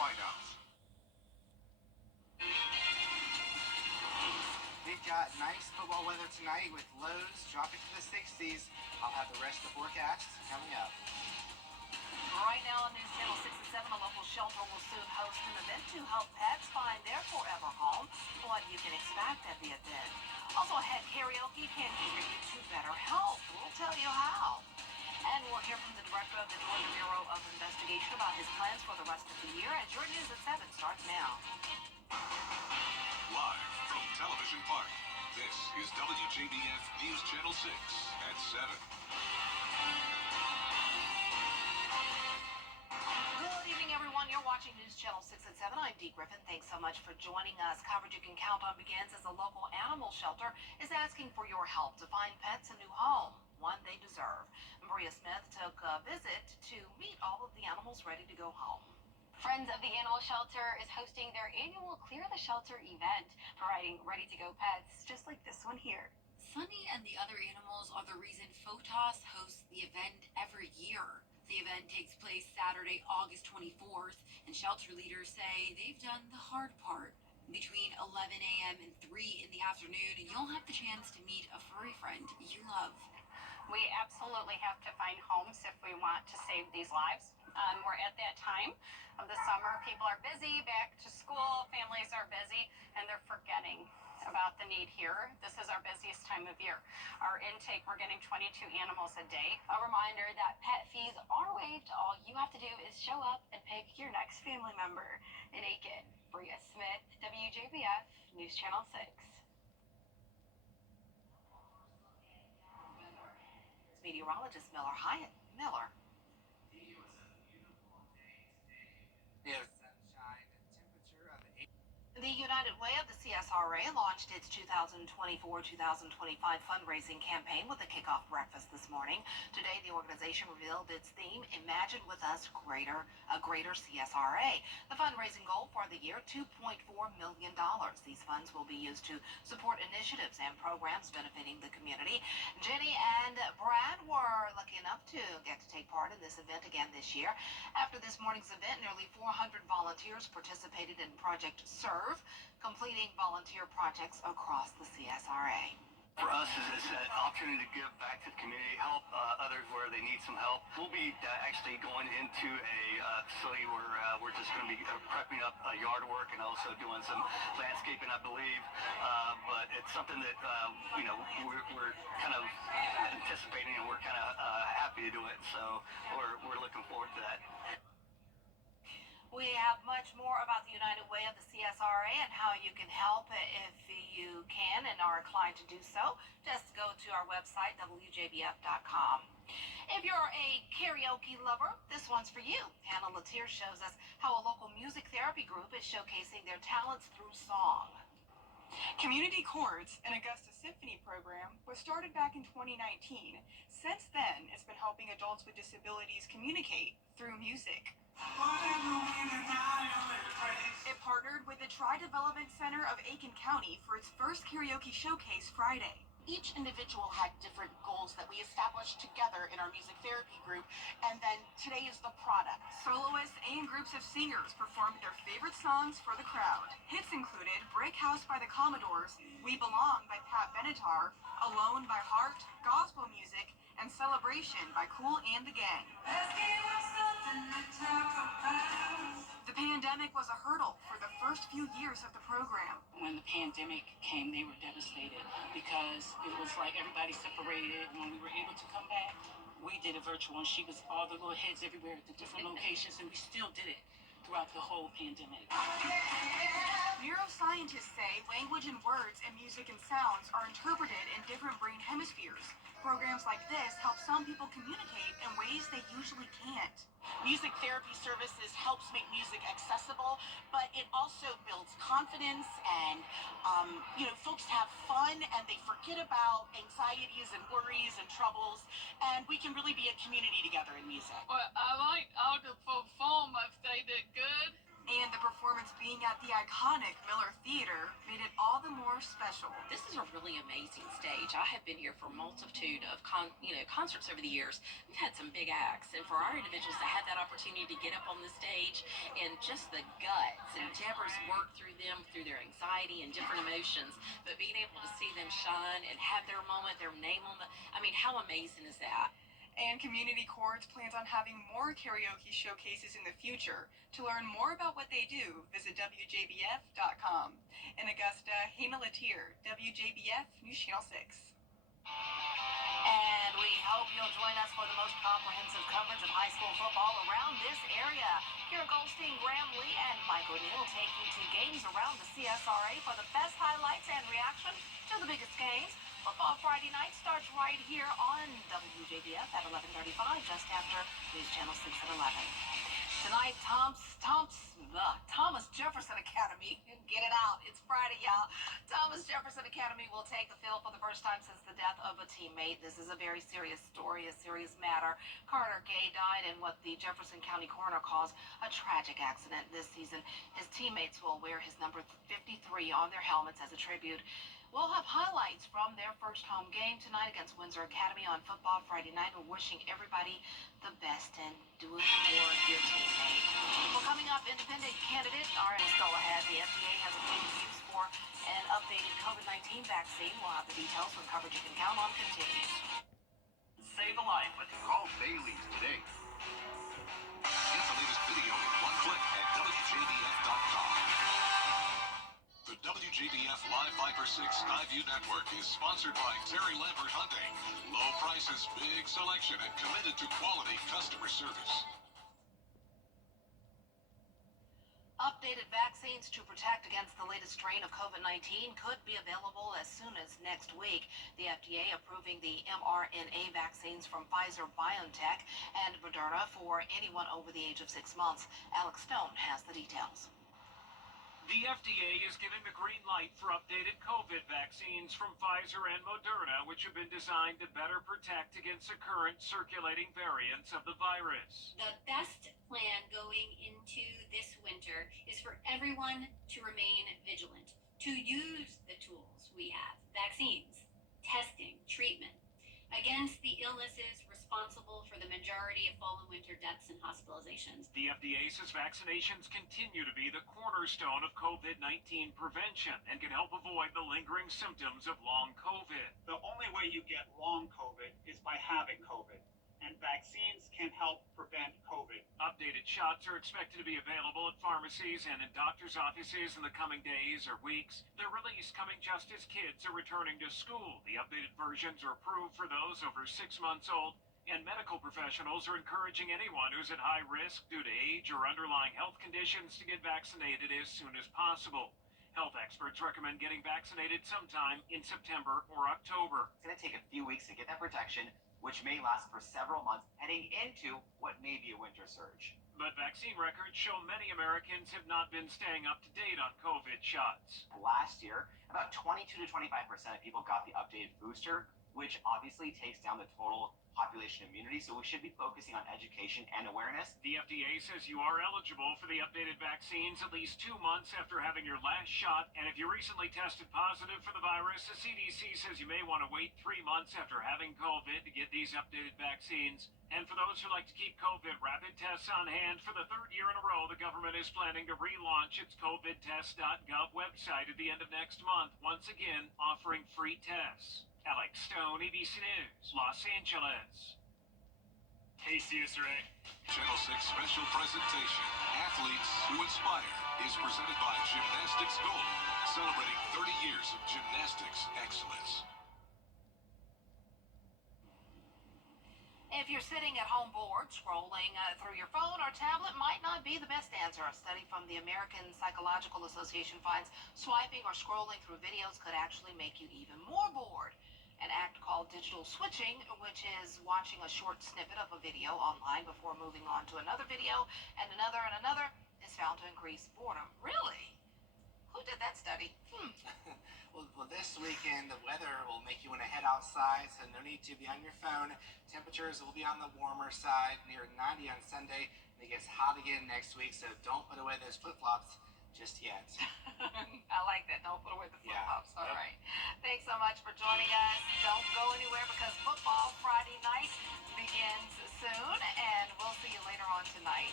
wideouts. We've got nice football weather tonight with lows dropping to the 60s. I'll have the rest of the forecast coming up. Right now on News Channel 6 and 7, a local shelter will soon host an event to help pets find their forever home. What you can expect at the event. Also ahead, karaoke can contribute to better health. We'll tell you how. And we'll hear from the director of the Georgia Bureau of Investigation about his plans for the rest of the year. And your news at 7 starts now. Live from Television Park, this is WJBF News Channel 6 at 7. Good evening, everyone. You're watching News Channel 6 at 7. I'm Dee Griffin. Thanks so much for joining us. Coverage you can count on begins as a local animal shelter is asking for your help to find pets a new home, one they deserve. Maria Smith took a visit to meet all of the animals ready to go home. Friends of the Animal Shelter is hosting their annual Clear the Shelter event, providing ready-to-go pets just like this one here. Sunny and the other animals are the reason FOTAS hosts the event every year. The event takes place Saturday, August 24th, and shelter leaders say they've done the hard part. Between 11 a.m. and 3 in the afternoon, you'll have the chance to meet a furry friend you love. We absolutely have to find homes if we want to save these lives. We're at that time of the summer. People are busy, back to school, families are busy, and they're forgetting about the need here. This is our busiest time of year. Our intake, we're getting 22 animals a day. A reminder that pet fees are waived. All you have to do is show up and pick your next family member. In Aiken, Bria Smith, WJBF, News Channel 6. Meteorologist Miller Hyatt. Miller. Yes, sunshine, temperature of 8. The United Way of the CSRA launched its 2024-2025 fundraising campaign with a kickoff breakfast this morning. Today, the organization revealed its theme, Imagine with Us a Greater CSRA. The fundraising goal for the year, $2.4 million. These funds will be used to support initiatives and programs benefiting the community. Jenny and Brad were lucky enough to get to take part in this event again this year. After this morning's event, nearly 400 volunteers participated in Project Serve, completing volunteer projects across the CSRA. For us, it's an opportunity to give back to the community, help others where they need some help. We'll be actually going into a facility where we're just going to be prepping up yard work and also doing some landscaping, I believe. But it's something that we're kind of anticipating, and we're kind of happy to do it. So we're looking forward to that. We have much more about the United Way of the CSRA and how you can help if you can and are inclined to do so. Just go to our website, WJBF.com. If you're a karaoke lover, this one's for you. Hannah Latier shows us how a local music therapy group is showcasing their talents through song. Community Chords, an Augusta Symphony program, was started back in 2019. Since then, it's been helping adults with disabilities communicate through music. It partnered with the Tri-Development Center of Aiken County for its first karaoke showcase Friday. Each individual had different goals that we established together in our music therapy group, and then today is the product. Soloists and groups of singers performed their favorite songs for the crowd. Hits included Brick House by the Commodores, We Belong by Pat Benatar, Alone by Heart, gospel music, and Celebration by Kool and the Gang. The pandemic was a hurdle for the first few years of the program. When the pandemic came, they were devastated because it was like everybody separated. When we were able to come back, we did a virtual, and she was all the little heads everywhere at the different locations, and we still did it throughout the whole pandemic. Neuroscientists say language and words and music and sounds are interpreted in different brain hemispheres. Programs like this help some people communicate in ways they usually can't. Music therapy services helps make music accessible, but it also builds confidence, and folks have fun and they forget about anxieties and worries and troubles, and we can really be a community together in music. Well, I like all the performers. They did good. And the performance Awards being at the iconic Miller Theater made it all the more special. This is a really amazing stage. I have been here for a multitude of concerts over the years. We've had some big acts, and for our individuals to have that opportunity to get up on the stage and just the guts and Deborah's work through them, through their anxiety and different emotions, but being able to see them shine and have their moment, their name on the, I mean, how amazing is that? And Community Chords plans on having more karaoke showcases in the future. To learn more about what they do, visit WJBF.com. In Augusta, Hana Latier, WJBF News Channel 6. And we hope you'll join us for the most comprehensive coverage of high school football around this area. Kira Goldstein, Graham Lee, and Mike O'Neill take you to games around the CSRA for the best highlights and reaction to the biggest games. Football Friday night starts right here on WJBF at 11:35, just after News Channel 6 at 11. Tonight, Thomas Jefferson Academy. Get it out. It's Friday, y'all. Thomas Jefferson Academy will take the field for the first time since the death of a teammate. This is a very serious story, a serious matter. Carter Gay died in what the Jefferson County coroner calls a tragic accident this season. His teammates will wear his number 53 on their helmets as a tribute. We'll have highlights from their first home game tonight against Windsor Academy on Football Friday night. We're wishing everybody the best and do it for your teammate. Well, coming up, independent candidate RN still ahead. The FDA has approved use for an updated COVID-19 vaccine. We'll have the details when coverage you can count on continues. Save a life with Call Bailey's today. Get the latest video in one click at WJBF.com. The WJBF Live Viper 6 Skyview Network is sponsored by Terry Lambert Hyundai. Low prices, big selection, and committed to quality customer service. Updated vaccines to protect against the latest strain of COVID-19 could be available as soon as next week. The FDA approving the mRNA vaccines from Pfizer-BioNTech and Moderna for anyone over the age of 6 months. Alex Stone has the details. The FDA is giving the green light for updated COVID vaccines from Pfizer and Moderna, which have been designed to better protect against the current circulating variants of the virus. The best plan going into this winter is for everyone to remain vigilant, to use the tools we have, vaccines, testing, treatment, against the illnesses responsible for the majority of fall and winter deaths and hospitalizations. The FDA says vaccinations continue to be the cornerstone of COVID-19 prevention and can help avoid the lingering symptoms of long COVID. The only way you get long COVID is by having COVID, and vaccines can help prevent COVID. Updated shots are expected to be available at pharmacies and in doctors' offices in the coming days or weeks. Their release coming just as kids are returning to school. The updated versions are approved for those over 6 months old, and medical professionals are encouraging anyone who's at high risk due to age or underlying health conditions to get vaccinated as soon as possible. Health experts recommend getting vaccinated sometime in September or October. It's going to take a few weeks to get that protection, which may last for several months heading into what may be a winter surge. But vaccine records show many Americans have not been staying up to date on COVID shots. Last year, about 22 to 25% of people got the updated booster, which obviously takes down the total population immunity, so we should be focusing on education and awareness. The FDA says you are eligible for the updated vaccines at least 2 months after having your last shot, and if you recently tested positive for the virus, the CDC says you may want to wait 3 months after having COVID to get these updated vaccines. And for those who like to keep COVID rapid tests on hand, for the 3rd year in a row, the government is planning to relaunch its covidtest.gov website at the end of next month, once again offering free tests. Alex Stone, ABC News, Los Angeles. Hey, CSRA. Channel 6 special presentation, Athletes Who Inspire, is presented by Gymnastics Gold, celebrating 30 years of gymnastics excellence. If you're sitting at home bored, scrolling through your phone or tablet might not be the best answer. A study from the American Psychological Association finds swiping or scrolling through videos could actually make you even more bored. An act called digital switching, which is watching a short snippet of a video online before moving on to another video and another, is found to increase boredom. Really? Who did that study? Well, this weekend, the weather will make you want to head outside, so no need to be on your phone. Temperatures will be on the warmer side, near 90 on Sunday, and it gets hot again next week, so don't put away those flip-flops. just yet. I like that. Don't put away the flip Yeah. flops. All right. Thanks so much for joining us. Don't go anywhere because football Friday night begins soon, and we'll see you later on tonight.